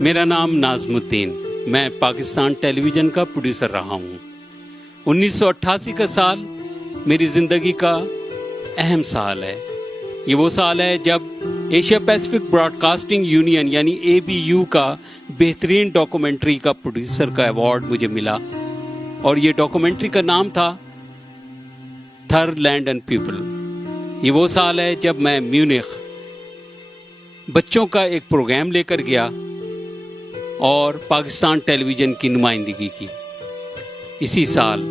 میرا نام ناظم الدین، میں پاکستان ٹیلی ویژن کا پروڈیوسر رہا ہوں۔ 1988 کا سال میری زندگی کا اہم سال ہے۔ یہ وہ سال ہے جب Asia Pacific broadcasting union یعنی ABU کا بہترین ڈاکومنٹری کا پروڈیوسر کا ایوارڈ مجھے ملا، اور یہ ڈاکومنٹری کا نام تھا تھرڈ لینڈ اینڈ پیپل۔ یہ وہ سال ہے جب میں میونخ بچوں کا ایک پروگرام لے کر گیا اور پاکستان ٹیلی ویژن کی نمائندگی کی۔ اسی سال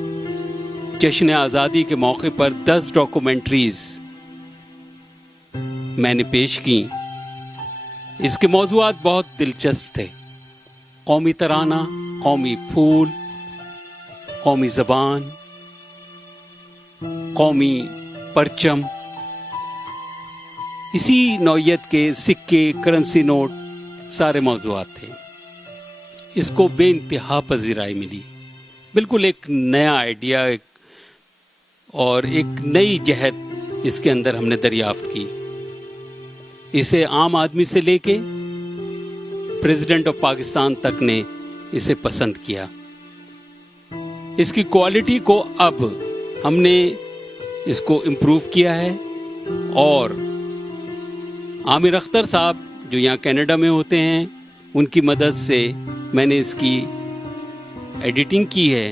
جشن آزادی کے موقع پر 10 ڈاکومنٹریز میں نے پیش کی۔ اس کے موضوعات بہت دلچسپ تھے: قومی ترانہ، قومی پھول، قومی زبان، قومی پرچم، اسی نوعیت کے سکے، کرنسی نوٹ، سارے موضوعات تھے۔ اس کو بے انتہا پذیرائی ملی، بالکل ایک نیا آئیڈیا اور ایک نئی جہت اس کے اندر ہم نے دریافت کی۔ اسے عام آدمی سے لے کے پریزیڈنٹ آف پاکستان تک نے اسے پسند کیا۔ اس کی کوالٹی کو اب ہم نے اس کو امپروو کیا ہے، اور عامر اختر صاحب جو یہاں کینیڈا میں ہوتے ہیں، ان کی مدد سے میں نے اس کی ایڈیٹنگ کی ہے۔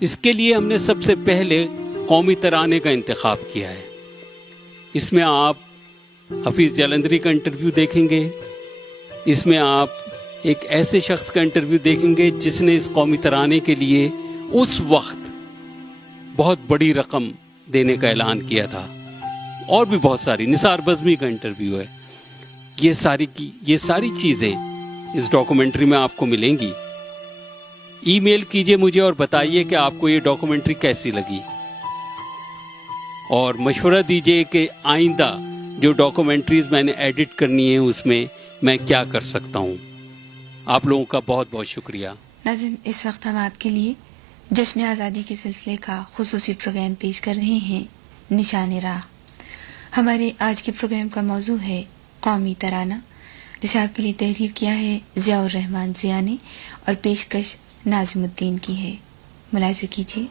اس کے لیے ہم نے سب سے پہلے قومی ترانے کا انتخاب کیا ہے۔ اس میں آپ حفیظ جلندری کا انٹرویو دیکھیں گے، اس میں آپ ایک ایسے شخص کا انٹرویو دیکھیں گے جس نے اس قومی ترانے کے لیے اس وقت بہت بڑی رقم دینے کا اعلان کیا تھا، اور بھی بہت ساری، نثار بزمی کا انٹرویو ہے۔ یہ ساری چیزیں اس ڈاکومنٹری میں آپ کو ملیں گی۔ ای میل کیجئے مجھے اور بتائیے کہ آپ کو یہ ڈاکومنٹری کیسی لگی، اور مشورہ دیجئے کہ آئندہ جو ڈاکومنٹریز میں نے ایڈٹ کرنی ہے اس میں میں کیا کر سکتا ہوں۔ آپ لوگوں کا بہت بہت شکریہ۔ ناظرین، اس وقت ہم آپ کے لیے جشن آزادی کے سلسلے کا خصوصی پروگرام پیش کر رہے ہیں، نشان راہ۔ ہمارے آج کے پروگرام کا موضوع ہے قومی ترانہ، جسے آپ کے لیے تحریر کیا ہے ضیاء الرحمن ضیاء نے، اور پیشکش ناظم الدین کی ہے۔ ملاحظہ کیجیے۔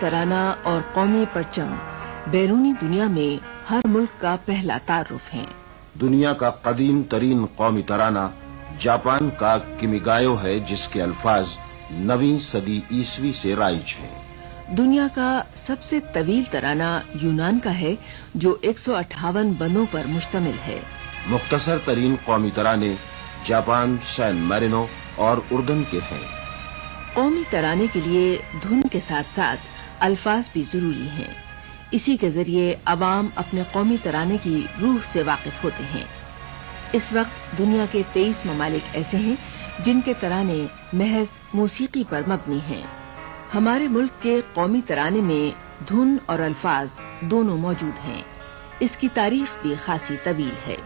ترانہ اور قومی پرچم بیرونی دنیا میں ہر ملک کا پہلا تعارف ہیں۔ دنیا کا قدیم ترین قومی ترانہ جاپان کا کیمیگایو ہے، جس کے الفاظ 9ویں صدی عیسوی سے رائج ہیں۔ دنیا کا سب سے طویل ترانہ یونان کا ہے، جو 158 بندوں پر مشتمل ہے۔ مختصر ترین قومی ترانے جاپان، سین میرینو اور اردن کے ہیں۔ قومی ترانے کے لیے دھن کے ساتھ ساتھ الفاظ بھی ضروری ہیں۔ اسی کے ذریعے عوام اپنے قومی ترانے کی روح سے واقف ہوتے ہیں۔ اس وقت دنیا کے 23 ممالک ایسے ہیں جن کے ترانے محض موسیقی پر مبنی ہیں۔ ہمارے ملک کے قومی ترانے میں دھن اور الفاظ دونوں موجود ہیں۔ اس کی تاریخ بھی خاصی طویل ہے۔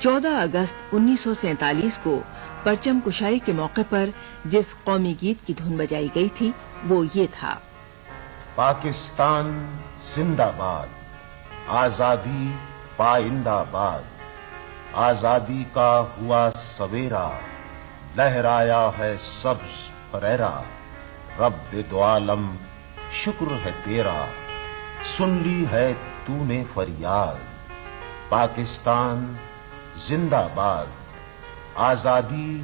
14 اگست 1947 کو پرچم کشائی کے موقع پر جس قومی گیت کی دھن بجائی گئی تھی وہ یہ تھا: پاکستان زندہ باد، آزادی پائندہ باد، آزادی کا ہوا سویرا، لہرایا ہے سبز فریرا، رب دو عالم شکر ہے تیرا، سن لی ہے تو نے فریاد، پاکستان زندہ باد، آزادی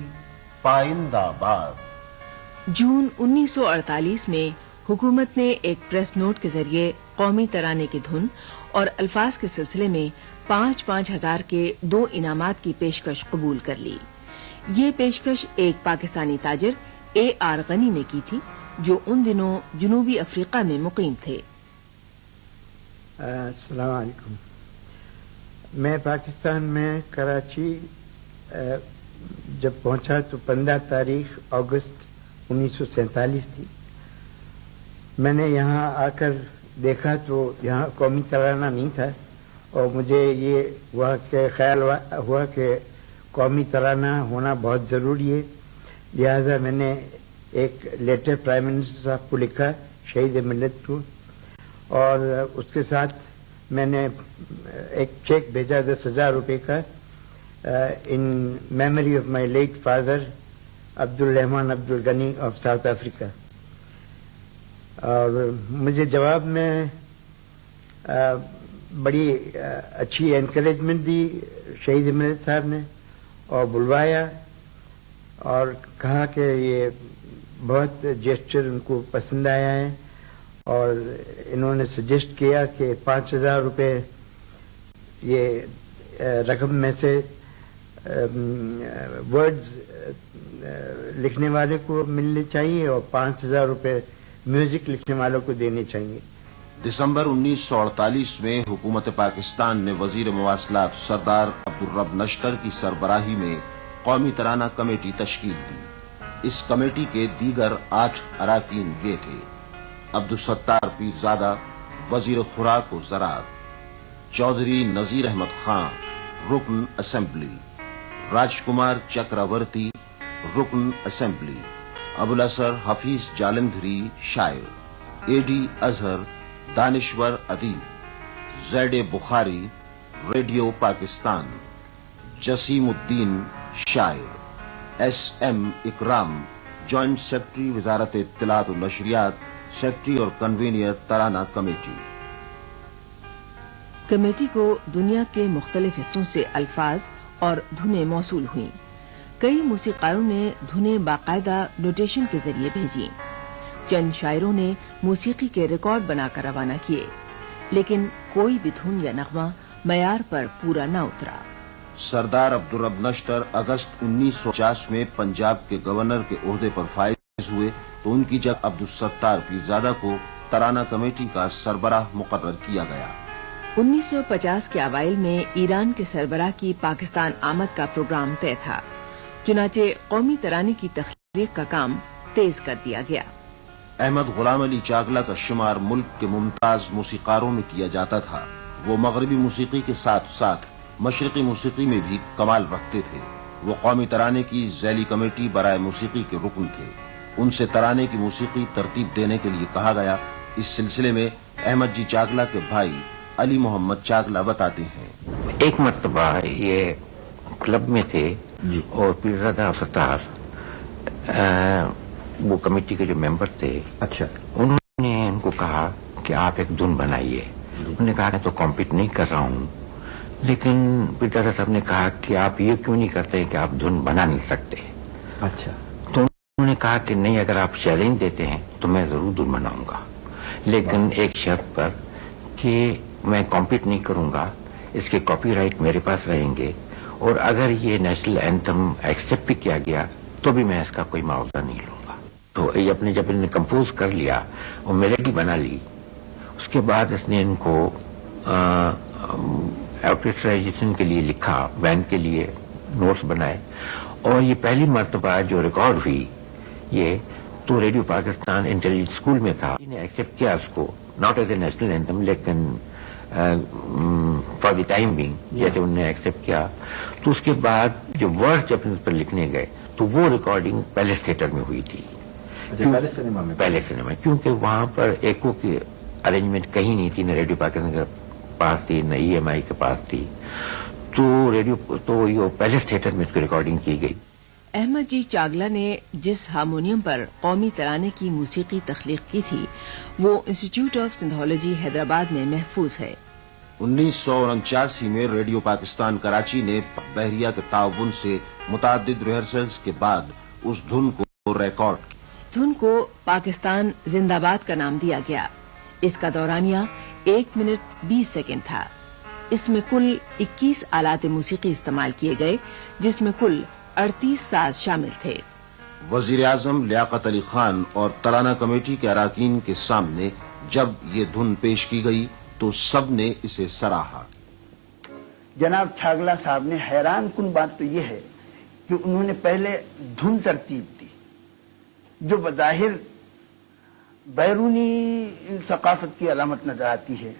پائندہ باد۔ جون 1948 میں حکومت نے ایک پریس نوٹ کے ذریعے قومی ترانے کی دھن اور الفاظ کے سلسلے میں 5,000 کے 2 انعامات کی پیشکش قبول کر لی۔ یہ پیشکش ایک پاکستانی تاجر A.R. غنی نے کی تھی جو ان دنوں جنوبی افریقہ میں مقیم تھے۔ السلام علیکم۔ میں پاکستان میں کراچی جب پہنچا تو 15 تاریخ اگست 1947 تھی۔ میں نے یہاں آ کر دیکھا تو یہاں قومی ترانہ نہیں تھا، اور مجھے یہ خیال ہوا کہ قومی ترانہ ہونا بہت ضروری ہے۔ لہذا میں نے ایک لیٹر پرائم منسٹر صاحب کو لکھا، شہید ملت کو، اور اس کے ساتھ میں نے ایک چیک بھیجا 10,000 روپے کا in memory of my late father Abdul Rahman Abdul Ghani of South Africa. اور مجھے جواب میں بڑی اچھی انکریجمنٹ دی شہید ملت صاحب نے، اور بلوایا اور کہا کہ یہ بہت جیسچر ان کو پسند آیا ہے، اور انہوں نے سجیسٹ کیا کہ 5,000 روپے یہ رقم میں سے ورڈز لکھنے والے کو ملنے چاہیے اور 5,000 روپے میوزک لکھنے والوں کو دینے چاہیے۔ دسمبر 1948 میں حکومت پاکستان نے وزیر مواصلات سردار عبدالرب نشتر کی سربراہی میں قومی ترانہ کمیٹی تشکیل دی۔ اس کمیٹی کے دیگر 8 اراکین یہ تھے: عبدالستار پیرزادہ وزیر خوراک و زراعت، چودھری نذیر احمد خان رکن اسمبلی، راج کمار چکراورتی رکن اسمبلی، ابوالاسر حفیظ جالندھری شاعر، اے ڈی اظہر دانشور ادیب، زید بخاری ریڈیو پاکستان، جسیم الدین شاعر، ایس ایم اکرام جوائنٹ سیکرٹری وزارت اطلاعات و نشریات، سیکرٹری اور کنوینر ترانہ کمیٹی۔ کمیٹی کو دنیا کے مختلف حصوں سے الفاظ اور دھنیں موصول ہوئیں۔ کئی موسیقاروں نے دھنیں باقاعدہ نوٹیشن کے ذریعے بھیجیں۔ چند شاعروں نے موسیقی کے ریکارڈ بنا کر روانہ کیے، لیکن کوئی بھی دھن یا نغمہ معیار پر پورا نہ اترا۔ سردار عبدالرب نشتر اگست 1950 میں پنجاب کے گورنر کے عہدے پر فائز ہوئے تو ان کی جگہ عبدالستار پیرزادہ کو ترانہ کمیٹی کا سربراہ مقرر کیا گیا۔ 1950 کے اوائل میں ایران کے سربراہ کی پاکستان آمد کا پروگرام طے تھا، چنانچہ قومی ترانے کی تخلیق کا کام تیز کر دیا گیا۔ احمد غلام علی چاگلہ کا شمار ملک کے ممتاز موسیقاروں میں کیا جاتا تھا۔ وہ مغربی موسیقی کے ساتھ ساتھ مشرقی موسیقی میں بھی کمال رکھتے تھے۔ وہ قومی ترانے کی ذیلی کمیٹی برائے موسیقی کے رکن تھے۔ ان سے ترانے کی موسیقی ترتیب دینے کے لیے کہا گیا۔ اس سلسلے میں احمد جی چاگلہ کے بھائی علی محمد چاگلہ بتاتے ہیں۔ ایک مرتبہ یہ کلب میں تھے اور پیرزادہ ستار وہ کمیٹی کے جو ممبر تھے، اچھا، انہوں نے ان کو کہا کہ آپ ایک دھن بنائیے۔ انہوں نے کہا میں تو کمپیٹ نہیں کر رہا ہوں، لیکن پیرزادہ صاحب نے کہا کہ آپ یہ کیوں نہیں کرتے کہ آپ دھن بنا نہیں سکتے؟ اچھا، تو انہوں نے کہا کہ نہیں، اگر آپ چیلنج دیتے ہیں تو میں ضرور دھن بناؤں گا، لیکن ایک شرط پر کہ میں کمپیٹ نہیں کروں گا، اس کے کاپی رائٹ میرے پاس رہیں گے، اور اگر یہ نیشنل اینتھم ایکسیپٹ بھی کیا گیا تو بھی میں اس کا کوئی معاوضہ نہیں لوں گا۔ تو یہ اپنے جب انہوں نے کمپوز کر لیا اور میلڈی بنا لی، اس کے بعد اس نے ان کو آرکسٹرائزیشن کے لیے لکھا، بینڈ کے لیے نوٹس بنائے، اور یہ پہلی مرتبہ جو ریکارڈ ہوئی یہ تو ریڈیو پاکستان انٹیلیجنس اسکول میں تھا۔ نے ایکسیپٹ کیا اس کو، not as a national anthem, لیکن فار دی ٹائم بینگ جیسے انہوں نے ایکسیپٹ کیا۔ تو اس کے بعد جو ورڈ جب اس پر لکھنے گئے تو وہ ریکارڈنگ پیلس تھیٹر میں ہوئی تھی، پہلے سنیما، کیونکہ وہاں پر ایکو کی ارینجمنٹ کہیں نہیں تھی، نہ ریڈیو پاکستان کے پاس تھی نہ ای ایم آئی کے پاس تھی، تو یہ پیلس تھیٹر میں اس کی ریکارڈنگ کی گئی۔ احمد جی چاگلہ نے جس ہارمونیم پر قومی ترانے کی موسیقی تخلیق کی تھی وہ انسٹیٹیوٹ آف سندھولوجی حیدرآباد میں محفوظ ہے۔ 1949 میں ریڈیو پاکستان کراچی نے بحریہ کے تعاون سے متعدد ریہرسلز کے بعد اس دھن کو ریکارڈ کیا۔ دھن کو پاکستان زندہ باد کا نام دیا گیا۔ اس کا دورانیہ 1 منٹ 20 سیکنڈ تھا۔ اس میں کل 21 آلات موسیقی استعمال کیے گئے، جس میں کل 38 ساز شامل تھے۔ وزیر اعظم لیاقت علی خان اور ترانہ کمیٹی کے اراکین کے سامنے جب یہ دھن پیش کی گئی تو سب نے اسے سراہا۔ جناب چھاگلا صاحب نے حیران کن بات تو یہ ہے کہ انہوں نے پہلے دھن ترتیب دی جو بظاہر بیرونی ثقافت کی علامت نظر آتی ہے،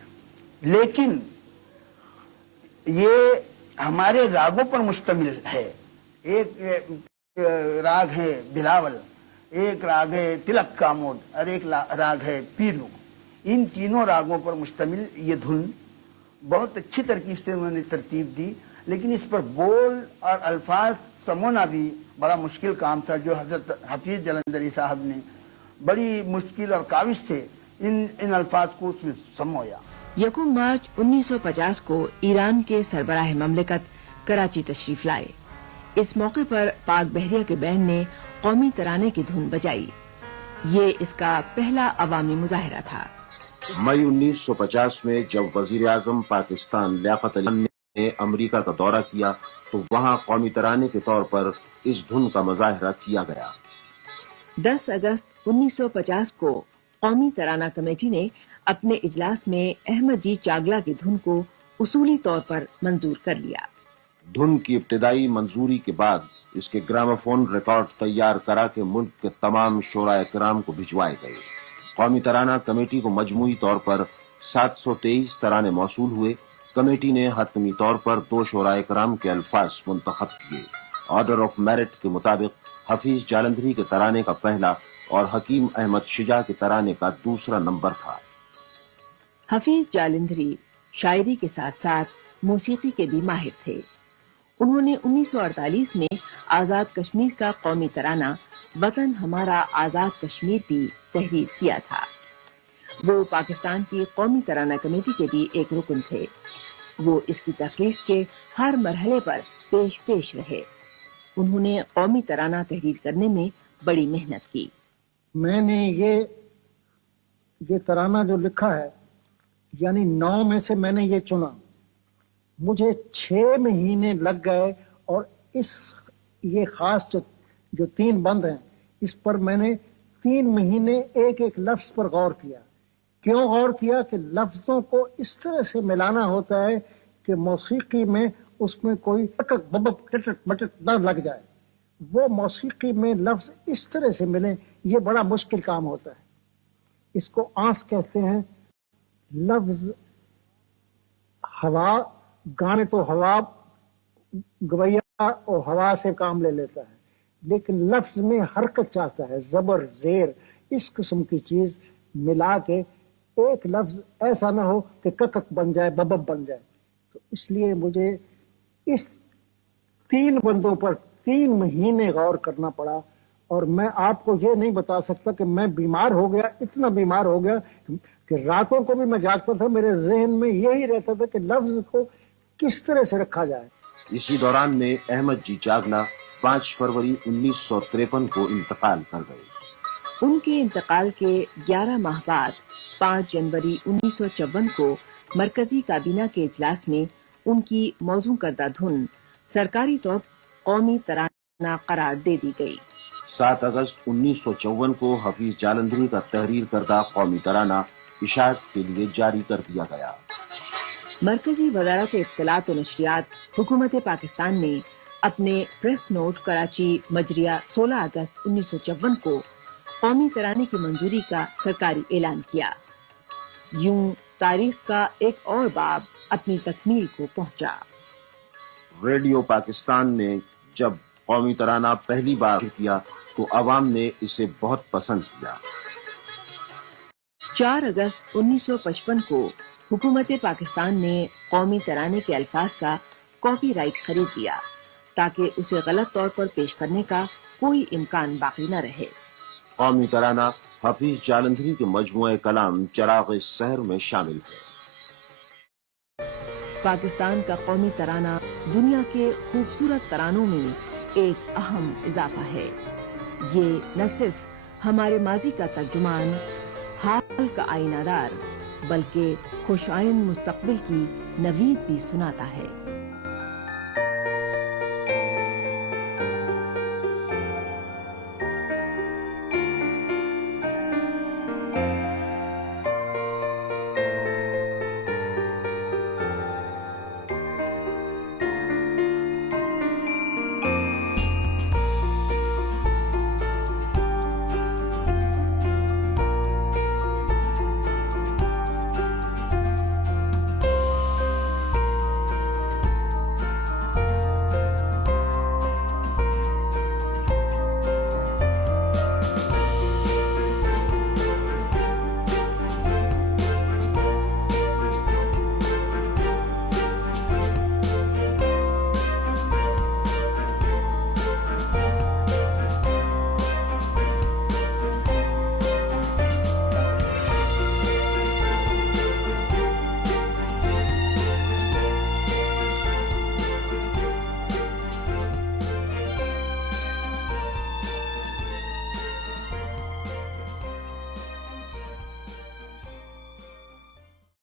لیکن یہ ہمارے راگوں پر مشتمل ہے۔ ایک راگ ہے بلاول، ایک راگ ہے تلک کامود اور ایک راگ ہے پیلو۔ ان تینوں راگوں پر مشتمل یہ دھن بہت اچھی ترکیب سے انہوں نے ترتیب دی، لیکن اس پر بول اور الفاظ سمونا بھی بڑا مشکل کام تھا، جو حضرت حفیظ جلندری صاحب نے بڑی مشکل اور کاوش سے ان الفاظ کو اس میں سمویا۔ 1 مارچ 1950 کو ایران کے سربراہ مملکت کراچی تشریف لائے۔ اس موقع پر پاک بحریہ کے بینڈ نے قومی ترانے کی دھن بجائی۔ یہ اس کا پہلا عوامی مظاہرہ تھا۔ مئی 1950 میں جب وزیر اعظم پاکستان لیاقت علی خان نے امریکہ کا دورہ کیا تو وہاں قومی ترانے کے طور پر اس دھن کا مظاہرہ کیا گیا۔ 10 اگست 1950 کو قومی ترانہ کمیٹی نے اپنے اجلاس میں احمد جی چاگلا کی دھن کو اصولی طور پر منظور کر لیا۔ دھن کی ابتدائی منظوری کے بعد اس کے گراموفون ریکارڈ تیار کرا کے ملک کے تمام شعراء کرام کو بھجوائے گئے۔ قومی ترانہ کمیٹی کو مجموعی طور پر 723 ترانے موصول ہوئے۔ کمیٹی نے حتمی طور پر 2 شعراء کرام کے الفاظ منتخب کیے۔ آرڈر آف میرٹ کے مطابق حفیظ جالندھری کے ترانے کا پہلا اور حکیم احمد شجاع کے ترانے کا دوسرا نمبر تھا۔ حفیظ جالندھری شاعری کے ساتھ ساتھ موسیقی کے بھی ماہر تھے۔ انہوں نے 1948 میں آزاد کشمیر کا قومی ترانہ وطن ہمارا آزاد کشمیر بھی تحریر کیا تھا۔ وہ پاکستان کی قومی ترانہ کمیٹی کے بھی ایک رکن تھے۔ وہ اس کی تخلیق کے ہر مرحلے پر پیش رہے۔ انہوں نے قومی ترانہ تحریر کرنے میں بڑی محنت کی۔ میں نے یہ ترانہ جو لکھا ہے، یعنی 9 میں سے میں نے یہ چنا۔ مجھے 6 مہینے لگ گئے اور یہ خاص جو 3 بند ہیں اس پر میں نے 3 مہینے ایک ایک لفظ پر غور کیا۔ کیوں غور کیا؟ کہ لفظوں کو اس طرح سے ملانا ہوتا ہے کہ موسیقی میں اس میں کوئی نہ لگ جائے۔ وہ موسیقی میں لفظ اس طرح سے ملیں، یہ بڑا مشکل کام ہوتا ہے۔ اس کو آنس کہتے ہیں۔ لفظ ہوا، گانے تو ہوا گویا اور ہوا سے کام لے لیتا ہے، لیکن لفظ میں حرکت چاہتا ہے، زبر زیر اس قسم کی چیز ملا کے ایک لفظ ایسا نہ ہو کہ ککک بن جائے، ببب بن جائے۔ تو اس لیے مجھے اس 3 بندوں پر 3 مہینے غور کرنا پڑا، اور میں آپ کو یہ نہیں بتا سکتا کہ میں بیمار ہو گیا، اتنا بیمار ہو گیا کہ راتوں کو بھی میں جاگتا تھا، میرے ذہن میں یہی رہتا تھا کہ لفظ کو کس طرح سے رکھا جائے۔ اسی دوران میں احمد جی چاگلا 5 فروری 1953 کو انتقال کر گئے۔ ان کے انتقال کے 11 ماہ بعد 5 جنوری 1954 کو مرکزی کابینہ کے اجلاس میں ان کی موزوں کردہ دھن سرکاری طور پر قومی ترانہ قرار دے دی گئی۔ 7 اگست 1954 کو حفیظ جالندھری کا تحریر کردہ قومی ترانہ اشاعت کے لیے جاری کر دیا گیا۔ مرکزی وزارت اطلاعات و نشریات حکومت پاکستان نے اپنے پریس نوٹ کراچی مجریہ 16 اگست 1954 کو قومی ترانے کی منظوری کا سرکاری اعلان کیا۔ یوں تاریخ کا ایک اور باب اپنی تکمیل کو پہنچا۔ ریڈیو پاکستان نے جب قومی ترانہ پہلی بار کیا تو عوام نے اسے بہت پسند کیا۔ 4 اگست 1955 کو حکومت پاکستان نے قومی ترانے کے الفاظ کا کاپی رائٹ خرید لیا تاکہ اسے غلط طور پر پیش کرنے کا کوئی امکان باقی نہ رہے۔ قومی ترانہ حفیظ جالندھری کے مجموعہ کلام چراغ سحر میں شامل ہے۔ پاکستان کا قومی ترانہ دنیا کے خوبصورت ترانوں میں ایک اہم اضافہ ہے۔ یہ نہ صرف ہمارے ماضی کا ترجمان، حال کا آئینہ دار، بلکہ خوش آئند مستقبل کی نوید بھی سناتا ہے.